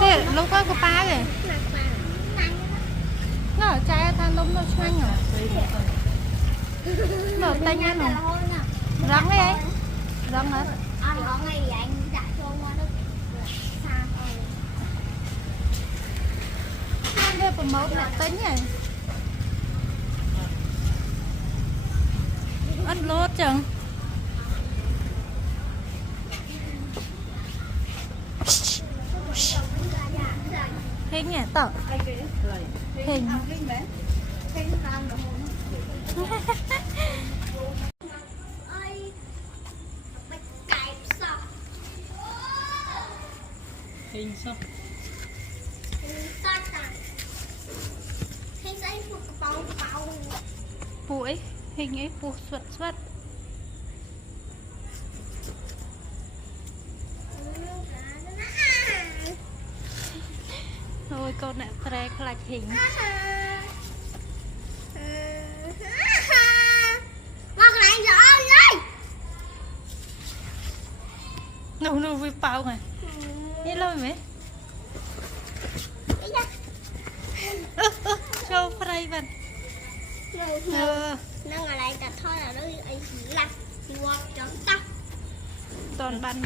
Nè, lúc có của ba kìa. Nó trái than đúng nó xanh rồi. Nó tay nhanh rồi. Rắn đấy ấy. Rắn hả? Đây có mẫu lại tính này. Ất lốt chẳng. Hình nhỉ tỏ. Hình. Hình sao? Bụi, hình ấy bụi xuất xuất. Thôi con nè tre lạch hình. Nó với bao này. Đi lâu mấy. Cho phải bạn. Nó ngồi lại tập thôi là nó lặt cho tóc. Toàn bạn